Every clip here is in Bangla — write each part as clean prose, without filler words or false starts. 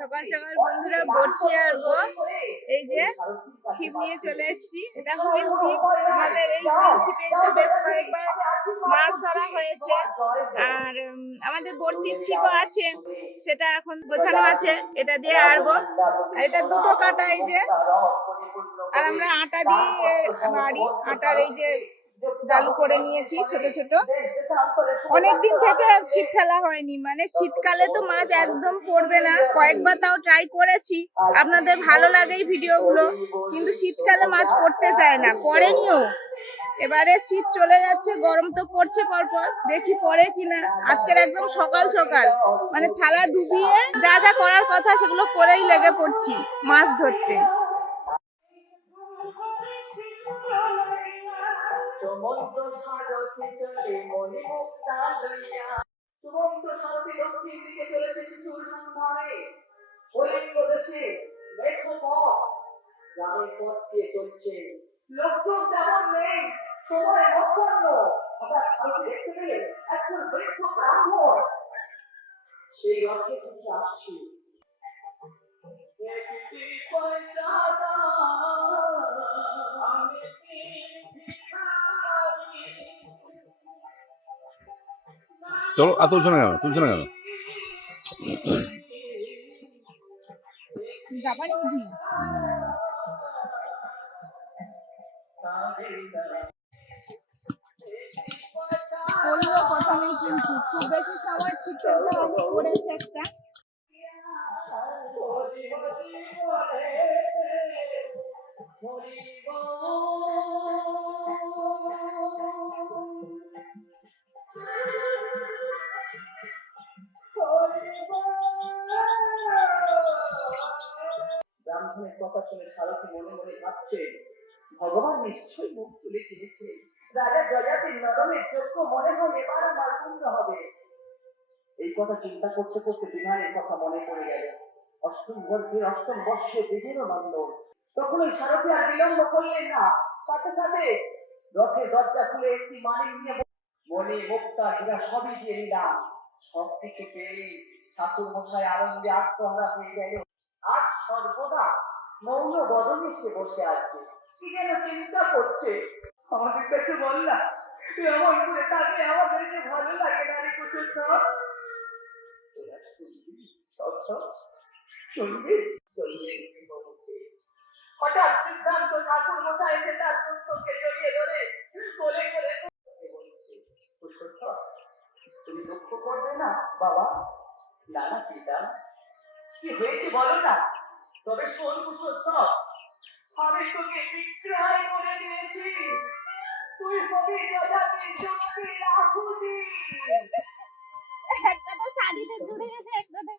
সকাল সকাল বন্ধুরা বড়শি আরবো, এই যে ছিপ নিয়ে চলে এসেছি। এটা হুইল ছিপ। আমাদের এই হুইল ছিপে তো বেশ কয়েকবার মাছ ধরা হয়েছে। আর আমাদের বড়শির ছিপও আছে, সেটা এখন গোছানো আছে। এটা দিয়ে আরবো। এটা দুটো কাটা, এই যে। আর আমরা আটা দিয়ে মারি। আটার এই যে ডালু করে নিয়েছি ছোট ছোট। অনেকদিন থেকে ছিপ ফেলা হয়নি, মানে শীতকালে তো মাছ একদম পড়বে না। কয়েকবার তাও ট্রাই করেছি, আপনাদের ভালো লাগে এই ভিডিওগুলো, কিন্তু শীতকালে মাছ পড়তে চায় না, পড়েনিও। এবারে শীত চলে যাচ্ছে, গরম তো পড়ছে পরপর, দেখি পড়ে কিনা। আজকের একদম সকাল সকাল মানে থালা ডুবিয়ে যা যা করার কথা সেগুলো করেই লেগে পড়ছি মাছ ধরতে। লোকজন যেমন নেই, সময় মধ্যাহ্ন, হঠাৎ কাউকে দেখতে পেলেন একজন বৃদ্ধ ব্রাহ্মণ সেই রথে থেকে আসছে। চলো, আর তুলছো না কেন? জাপানি উঠি পড়লো প্রথমে, কিন্তু খুব বেশি সময় ছিপ ফেলতে হয়নি, পড়েছে একটা। ব্রাহ্মণের কথা শুনে সারথি মনে মনে ভাবছে, ভগবান নিশ্চয়ই মুখ তুলে কিনেছে। রাজা জয়াতির নরমের যোগ্য মনে হয় এবার আমার পূর্ণ হবে। এই কথা চিন্তা করতে করতে বিধানের কথা মনে পড়ে গেল। অষ্টম বর্ষে বিধিরও নন্দন। তখন ওই সারথি আর বিলম্ব করলেন না, সাথে সাথে রথের দরজা খুলে একটি মানিক নিয়ে মনে মুক্তা হীরা সবই দিয়ে নিলাম। সব থেকে পেয়ে ঠাকুর মশাই আনন্দে আত্মহারা হয়ে গেল। আজ সর্বদা মৌন বদনে সে বসে আছে, কি যেন চিন্তা করছে। আমাদের কাছে বললাম, এমন করে তাকে আমাদেরকে ভালো লাগে না রে কুসুর সব। শুনবি হঠাৎ সিদ্ধান্ত ঠাকুর মশাই যে তার পুস্তককে জড়িয়ে ধরে বলে করে তুমি দুঃখ করবে না বাবা। না না পিতা, কি হয়েছে বলো না। তবে শোন কুসুর সব, আমি তোকে বিক্রয় করে দিয়েছি। তুই সবই যথাকে যুক্তি রাখুনি। একটা তো শাড়িতে জুড়ে গেছে, একটা তো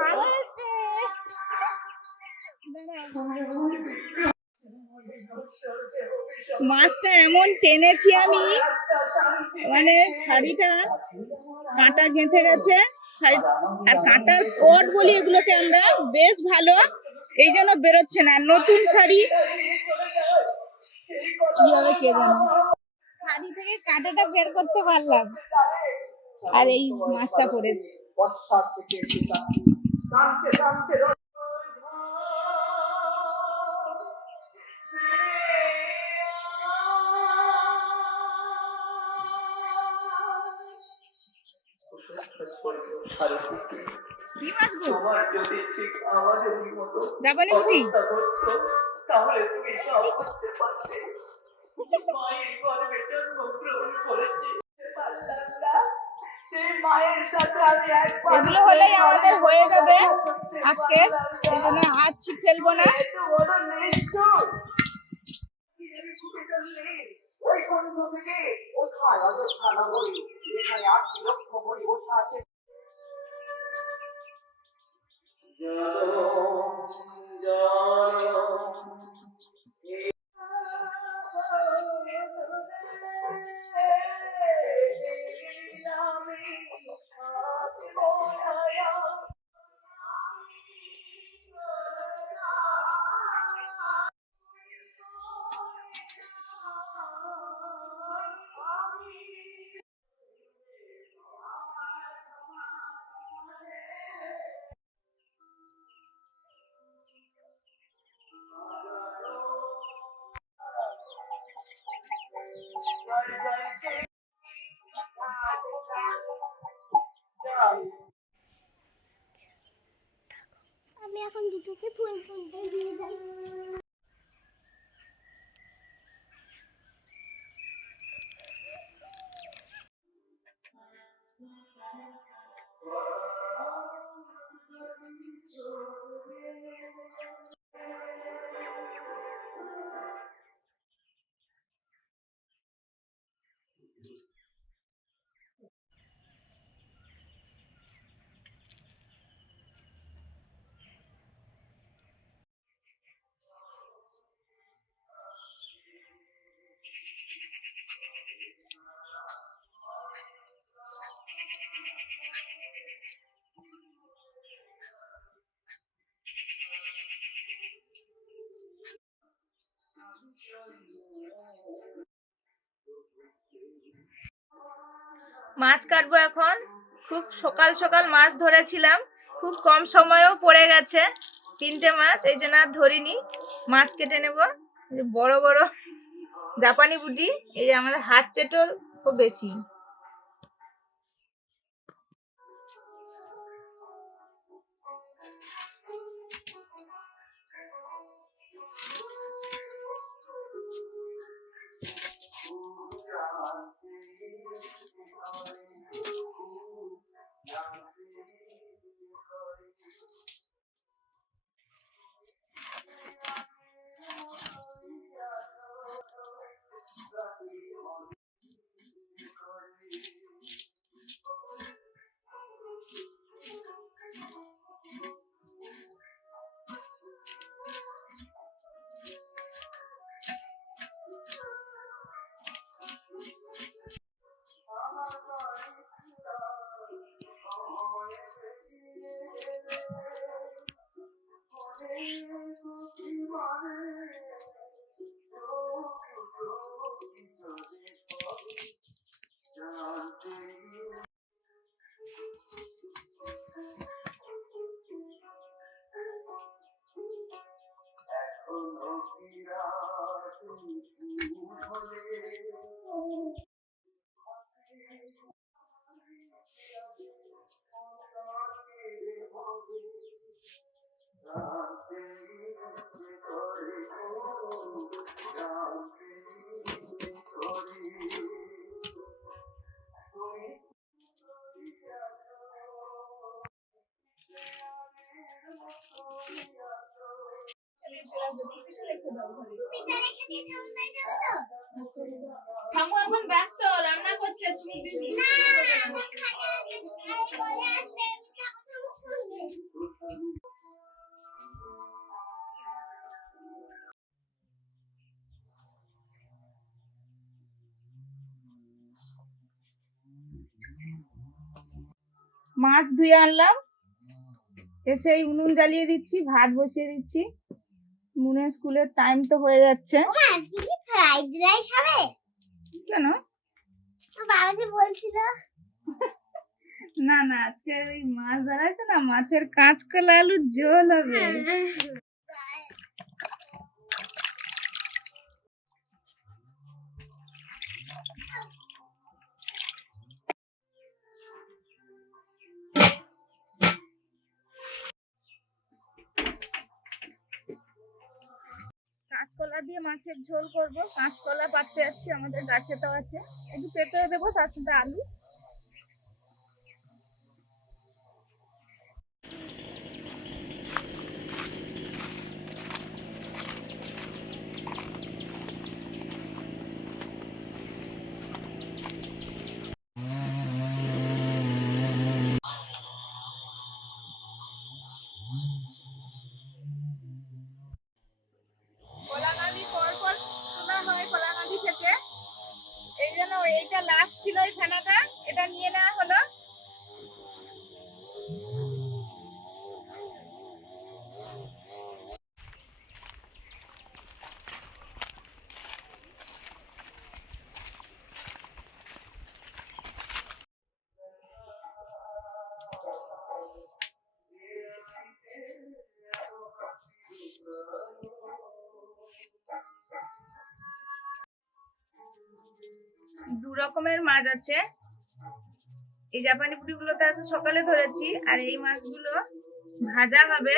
ভালো হচ্ছে। মাছটা এমন টেনেছি আমি, মানে শাড়িটা কাঁটা গেঁথে গেছে। আর কাঁটার কোট বলি এগুলোকে আমরা, বেশ ভালো, এই জন্য বেরোচ্ছে না। নতুন শাড়ি কি হবে কে জানে, শাড়ি থেকে কাঁটাটা বের করতে পারলাম, আর এই মাছটা পড়েছে। কি মাছ গো? জাপানি পুঁটি। তাহলে তুমি সব করতে পারবে। মায়ের গর্ভে জন্মগ্রহণ করেছে, সেই মায়ের সাথে আমি একবার এগুলো হলেই আমাদের হয়ে যাবে আজকে, এই জন্য আজ ছিপ ফেলবো না। ওই বন্ধ থেকে কোথায় অযোধ্যা নগরী, এখানে ৮ লক্ষ মরি বসে আছে। এখন দুটোকে ফুল তুলতে দিয়ে যাই। মাছ কাটবো এখন। খুব সকাল সকাল মাছ ধরেছিলাম, খুব কম সময়ও পড়ে গেছে, 3টে মাছ, এই জন্য আর ধরিনি। মাছ কেটে নেব। এই যে বড় বড় জাপানি বুটি, এই যে আমাদের হাত চেটোর খুব বেশি। ঠাম্মু এখন ব্যস্ত, রান্না করছে, তুমি মাছ ধুয়ে আনলাম, এসে এই উনুন জ্বালিয়ে দিচ্ছি, ভাত বসিয়ে দিচ্ছি। মুনের স্কুলের টাইম তো হয়ে যাচ্ছে। আজকে কি ফ্রাইড রাইস হবে? কেন? বাবা যে বলছিল। না না, আজকে ওই মাছ ধরা আছে না, মাছের কাঁচকলা আলুর ঝোল হবে। কাঁচকলা দিয়ে মাছের ঝোল করব। কাঁচকলা পাততে যাচ্ছি, আমাদের গাছে তো আছে, একটু পেঁপে দেবো, তার সাথে আলু। কলাগাছি পরপর তোলা হয় কলাগাছি থেকে, এই জন্য এইটা লাস্ট ছিল, এই ফেনাটা, এটা নিয়ে নেওয়া হলো। দু রকমের মাছ আছে, এই জাপানি পুঁটি গুলো তো আজ সকালে ধরেছি, আর এই মাছগুলো ভাজা হবে।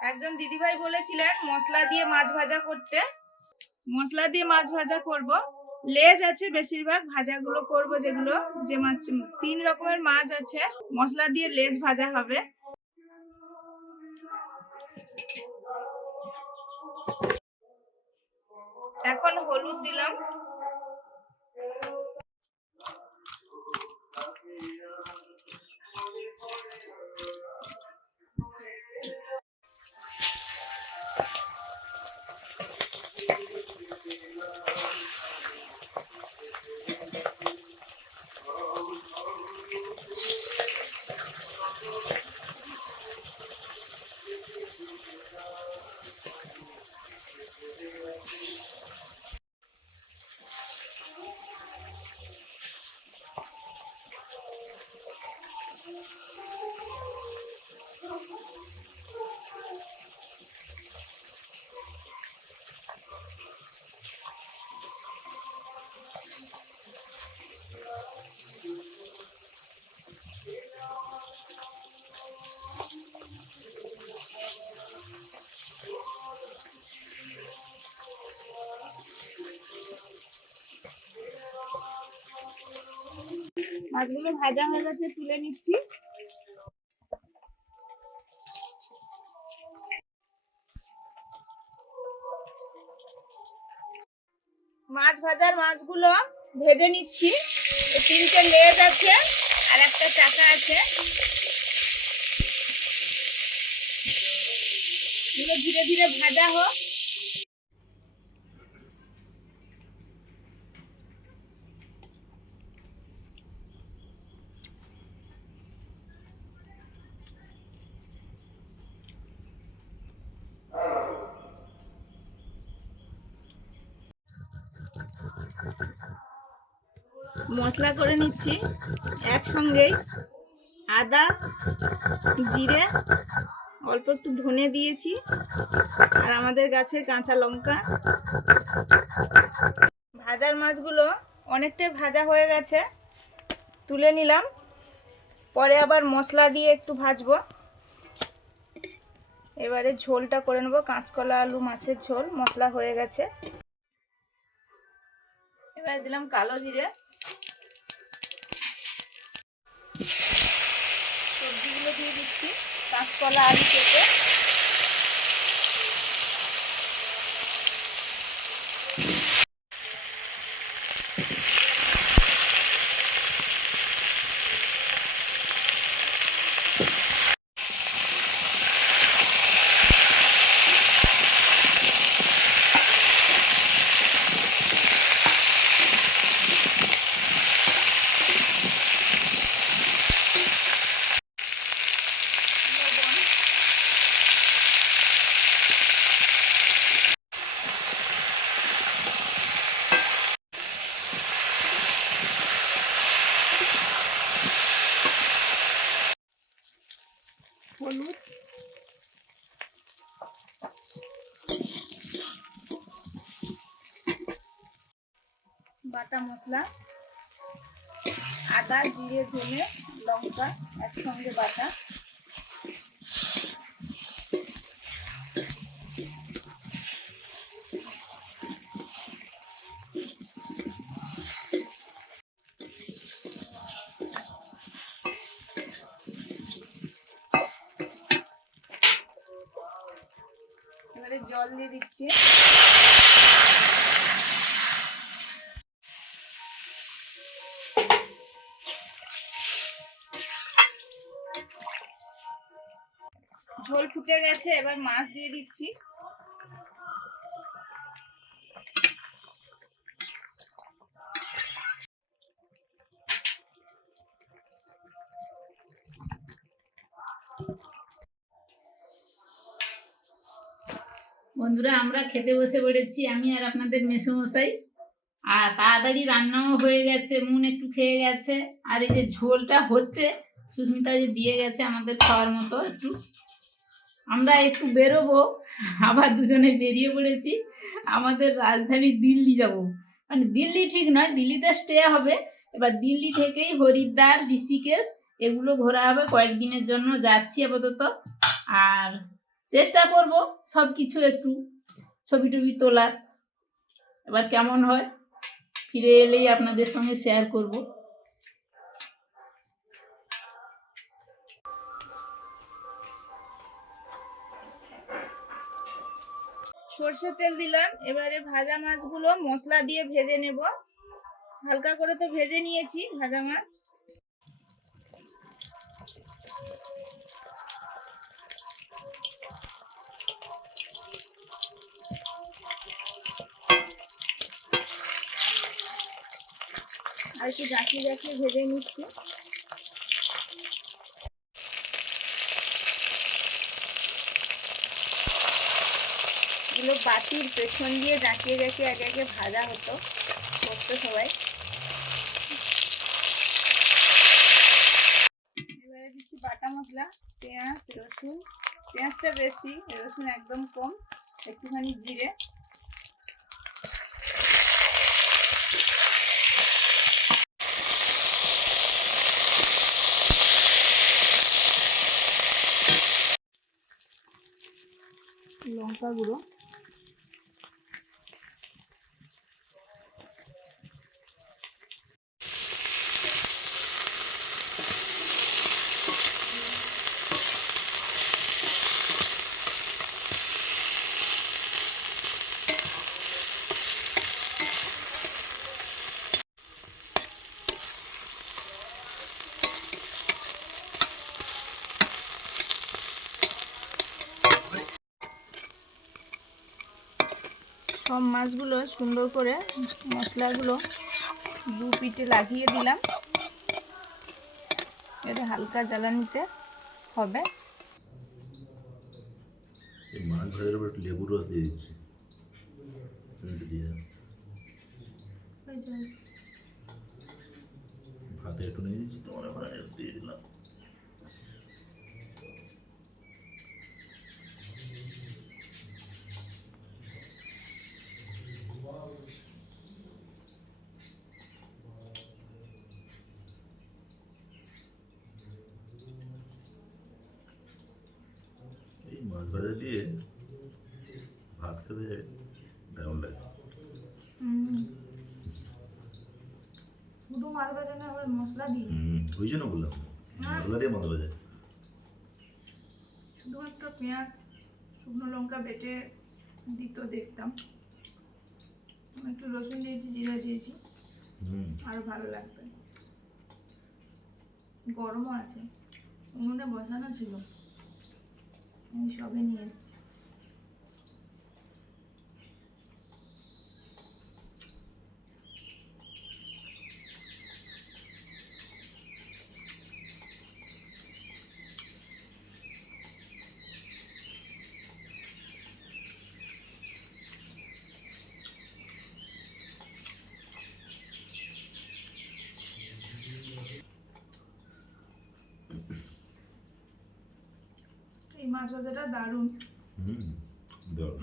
একজন দিদিভাই বলেছিলেন মশলা দিয়ে মাছ ভাজা করতে। মশলা দিয়ে মাছ ভাজা করব। লেজ আছে বেশিরভাগ, ভাজাগুলো করব যেগুলো, যে মাছ 3 রকমের মাছ আছে, মশলা দিয়ে লেজ ভাজা হবে। এখন হলুদ দিলাম, মাছগুলো ভাজা হয়ে গেছে, তুলে নিচ্ছি। মাছ ভাজার মাছগুলো ভেজে নিচ্ছি। 3টে লেজ আছে আর একটা চাকা আছে, এগুলো ধীরে ধীরে ভাজা হোক। মশলা করে নিচ্ছি একসঙ্গেই, আদা, জিরে, অল্প একটু ধনে দিয়েছি, আর আমাদের গাছের কাঁচা লঙ্কা। ভাজার মাছগুলো অনেকটাই ভাজা হয়ে গেছে, তুলে নিলাম। পরে আবার মশলা দিয়ে একটু ভাজবো। এবারে ঝোলটা করে নেবো, কাঁচকলা আলু মাছের ঝোল। মশলা হয়ে গেছে, এবার দিলাম কালো জিরে। সবজিগুলো দিয়ে দিচ্ছি, কাঁচকলা আলু কেটে। হলুদ, বাটা মশলা, আদা, জিরে, ধনে, লঙ্কা একসঙ্গে বাটা। এবারে জল দিয়ে দিচ্ছি। ঝোল ফুটে গেছে, এবার মাছ দিয়ে দিচ্ছি। বন্ধুরা, আমরা খেতে বসে পড়েছি, আমি আর আপনাদের মেসোমশাই। আর তাড়াতাড়ি রান্নাও হয়ে গেছে, মন একটু খেয়ে গেছে। আর এই যে ঝোলটা হচ্ছে, সুস্মিতা যে দিয়ে গেছে আমাদের খাওয়ার মতো একটু। আমরা একটু বেরোবো, আবার দুজনে বেরিয়ে পড়েছি। আমাদের রাজধানী দিল্লি যাব, মানে দিল্লি ঠিক নয়, দিল্লিতে স্টে হবে। এবার দিল্লি থেকেই হরিদ্বার, ঋষিকেশ এগুলো ঘোরা হবে। কয়েকদিনের জন্য যাচ্ছি আপাতত। আর চেষ্টা করব সব কিছু একটু ছবি টবি তোলার। এবার কেমন হয় ফিরে এলেই আপনাদের সঙ্গে শেয়ার করব। সর্ষের তেল দিলাম, এবারে ভাজা মাছগুলো মশলা দিয়ে ভেজে নেব। হালকা করে তো ভেজে নিয়েছি ভাজা মাছ। আর একটু জাকিয়ে জাকিয়ে ভেজে নিচ্ছি। এগুলো বাটির পেছন দিয়ে জাকিয়ে জাকিয়ে আগে আগে ভাজা হতো, করতো সবাই। এবারে দিচ্ছি বাটা মশলা, পেঁয়াজ, রসুন। পেঁয়াজটা বেশি, রসুন একদম কম, একটুখানি জিরে। লঙ্কা গুঁড়ো, সব মাছগুলো সুন্দর করে মশলাগুলো দু পিঠে লাগিয়ে দিলাম। এটা হালকা জ্বালানিতে হবে। মাছ ভাজার উপর একটু লেবুর রস দিয়ে দিচ্ছি। ভাতে একটু নিয়ে দিচ্ছি, তোমার ওখানে দিয়ে দিলাম। এই মাছ ভাজা দিয়ে ভাত খেতে দারুণ লাগে। শুধু মাছ ভাজা না, আবার মশলা দিই। ওই জন্য বললাম মশলা দিয়ে মাছ ভাজা। শুধুমাত্র পেঁয়াজ, শুকনো লঙ্কা বেটে দিত দেখতাম। একটু রসুন দিয়েছি, জিরা দিয়েছি, আরো ভালো লাগবে। গরমও আছে, উনুনে বসানো ছিল, আমি সবে নিয়ে এসেছি। এই মাছ ভাজাটা দারুণ।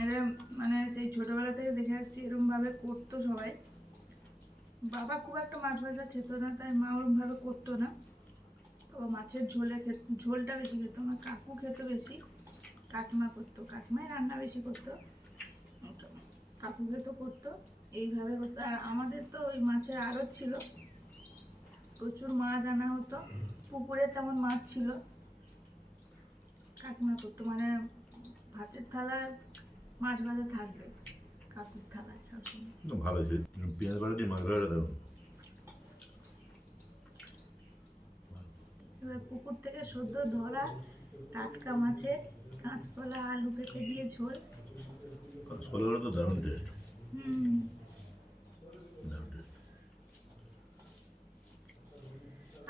এটা মানে সেই ছোটবেলা থেকে দেখে আসছি, এরকম ভাবে করতো সবাই। বাবা খুব একটা মাছ ভাজা খেত না, তাই মা ওরকম ভাবে করতো না। তো মাছের ঝোলটা বেশি খেত। আমার কাকু খেত বেশি, কাকিমা করতো, কাকিমাই রান্না বেশি করতো, কাকু খেত করতো এইভাবে করতো। আর আমাদের তো ওই মাছের আড়ত ছিল, প্রচুর মাছ আনা হতো, পুকুরে তেমন মাছ ছিল। কাকিমা করতো, মানে ভাতের থালায় মাছ ভাজা থাকবে কাকুর থালায় সবসময়। ভালো আছে, পেঁয়াজ বাটা দিয়ে মাছ ভাজাটা দারুণ। এবার পুকুর থেকে সদ্য ধরা টাটকা মাছের কাঁচকলা আলু পেঁপে দিয়ে ঝোল। কাঁচকলাগুলো তো দারুণ টেস্ট।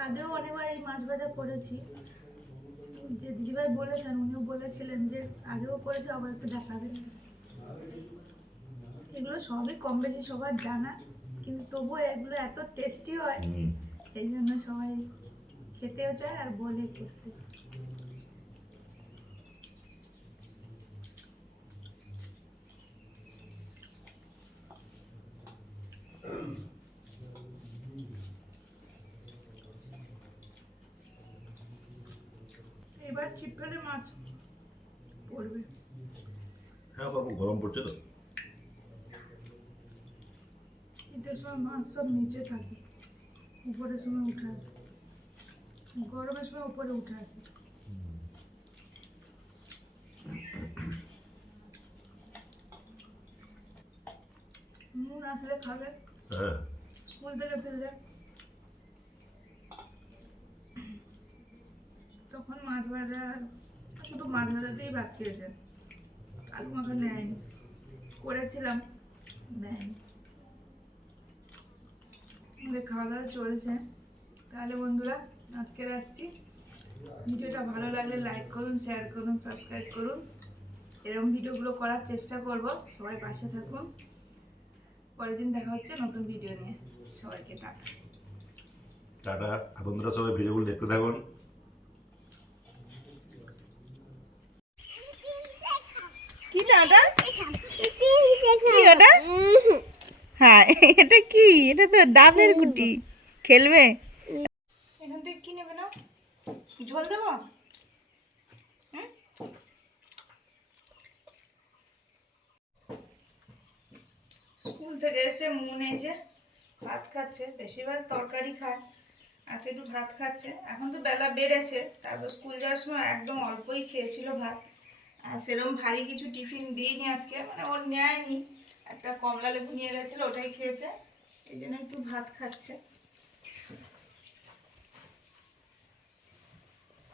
আগেও অনেকবার এই মাছ ভাজা করেছি, যে দিদিভাই বলেছেন, উনিও বলেছিলেন যে আগেও করেছে, আবার একটু দেখাবেন। এগুলো সবই কম বেশি সবার জানা, কিন্তু তবুও এগুলো এত টেস্টি হয়, এই জন্য সবাই খেতেও চায় আর বলে করতে। এবার ছিপকালে মাছ করবে। হ্যাঁ বাবু, গরম পড়ছে তো। শীতের সময় মাছ সব নিচে থাকে, উপরের সময় উঠে আসে, গরমের সময় উপরে উঠে আসে। নুন আসলে খাবে হ্যাঁ, স্কুল থেকে ফিরলে, তখন মাছ ভাজা, শুধু মাছ ভাজাতেই ভাত খেয়েছে, আলু মাখা নেয়নি, করেছিলাম নেয়নি। আমাদের খাওয়া দাওয়া চলছে। তাহলে বন্ধুরা আজকের আসছি, ভিডিওটা ভালো লাগলে লাইক করুন, শেয়ার করুন, সাবস্ক্রাইব করুন। এরকম ভিডিওগুলো করার চেষ্টা করব, সবাই পাশে থাকুন। পরের দিন দেখা হচ্ছে নতুন ভিডিও নিয়ে। সবাইকে টাটা। টাটা। আর বন্ধুরা সবাই ভিডিওগুলো দেখতে থাকুন। কি টাটা? কি ওটা? হ্যাঁ, এটা কি? এটা তো ডাবের গুটি। খেলবে? এখান থেকে কি নেবে না? ঝোল দেবো? হুম? স্কুল থেকে এসে মন এই যে ভাত খাচ্ছে, বেশিরভাগ তরকারি খায়, আজকে একটু ভাত খাচ্ছে। এখন তো বেলা বেড়েছে, তারপর স্কুল যাওয়ার সময় একদম অল্পই খেয়েছিল ভাত, আর সেরকম ভারী কিছু টিফিন দিইনি আজকে, মানে ওর নেয়নি, একটা কমলা লেবু নিয়ে গেছিলো ওটাই খেয়েছে, এই জন্য একটু ভাত খাচ্ছে।